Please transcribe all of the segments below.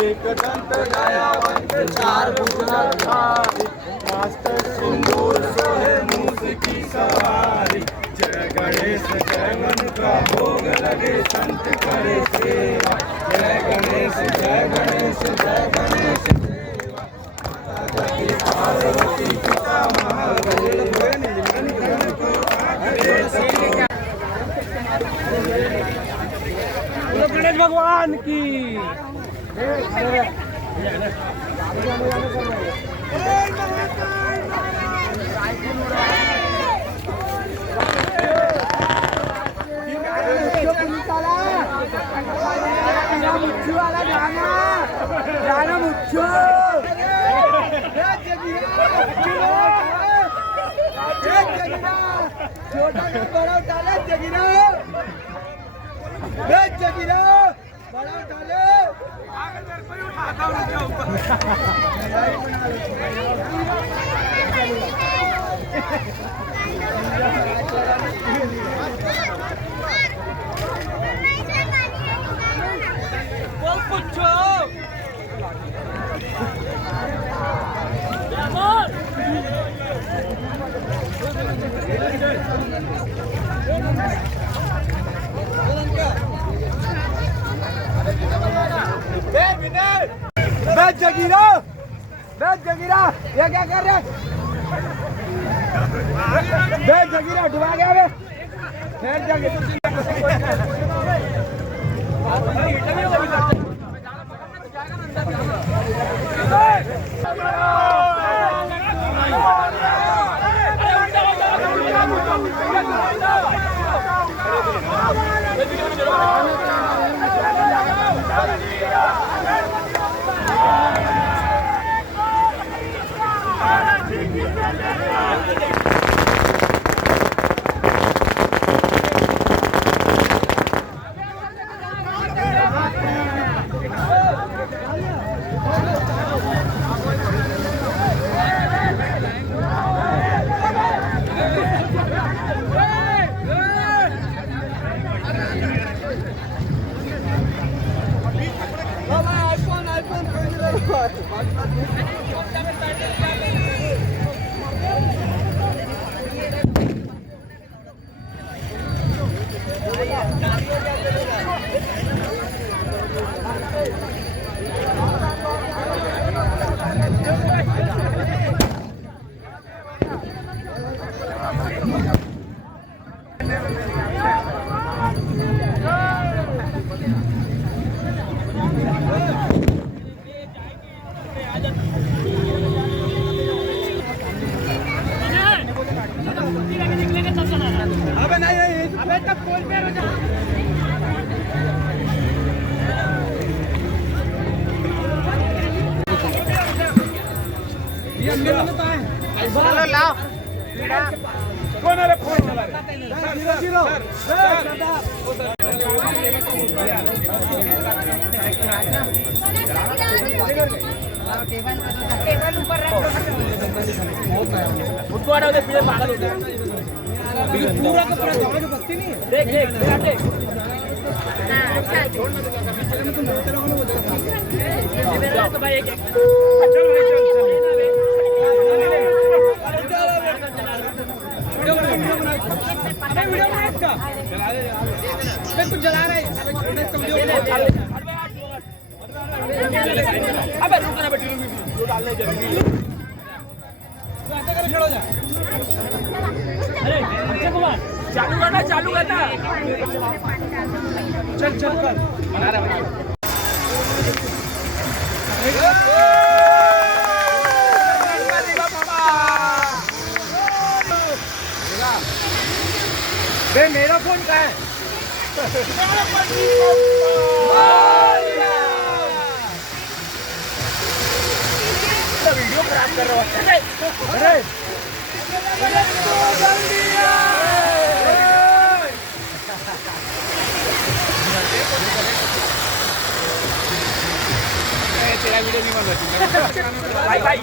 एक दंत दयावंत चार भुजधारी मास्टर सिंदूर सोहे मूस की सवारी जय गणेश जय मन का भोग लगे संत करे सेवा जय गणेश जय गणेश जय गणेश पार्वती पिता महादेव गणेश भगवान की जगीरा ये क्या कर रहे बे जगीरा डुबा गया बे फिर चलो लाओ कोणाला फोन मला टेबल ऊपर रख उसको हटाओ दे पीछे पागल हो गया पूरा का पूरा दवा जो बकती नहीं है देख देख देख हां अच्छा छोड़ तो भाई एक चल भाई चल वीडियो बना इसका मैं कुछ जला रहा है अबे रुक ना बेटी वीडियो डालने जरूरी है तो ऐसा कर खड़ा हो जा अरे अच्छा कुमार चालू करना चल चल कर बना रहा बे मेरा फोन कहाँ है वीडियो खराब कर रहा हो अरे तेरा वीडियो नहीं बन भाई भाई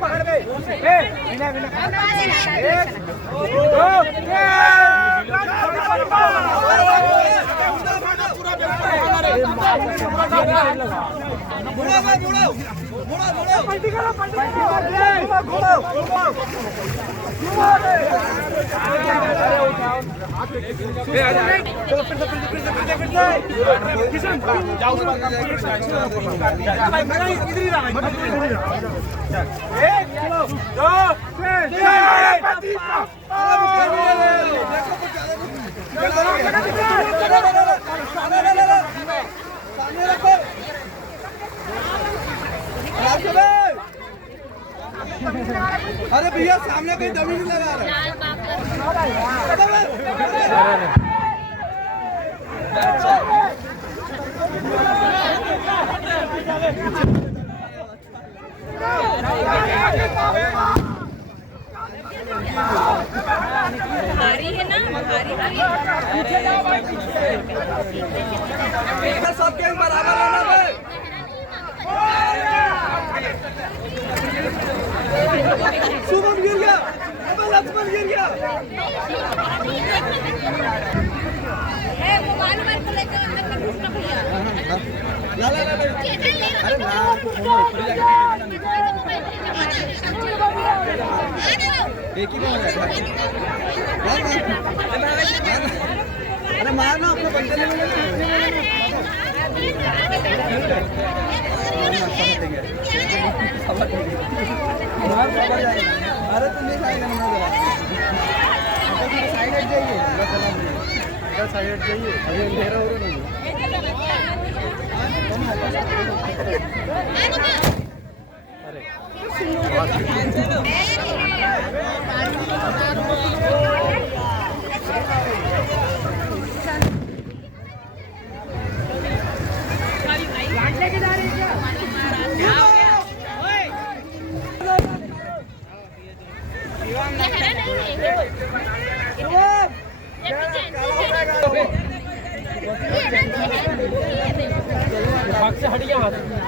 पकड़ गए अरे भैया सामने कहीं दमी नहीं लगा भारी है ना भारी सब के बराबर लेना भाई शुभम गिर गया लक्ष्मण गिर गया मोबाइल को लेकर अंदर में घुसना भैया ला अरे एक ही अरे मारना अपने बंदे ने अरे तुम नहीं खाएगा साइड हट जाइए साइड हट जाइए अभी अंधेरा हो रहा नहीं हट गया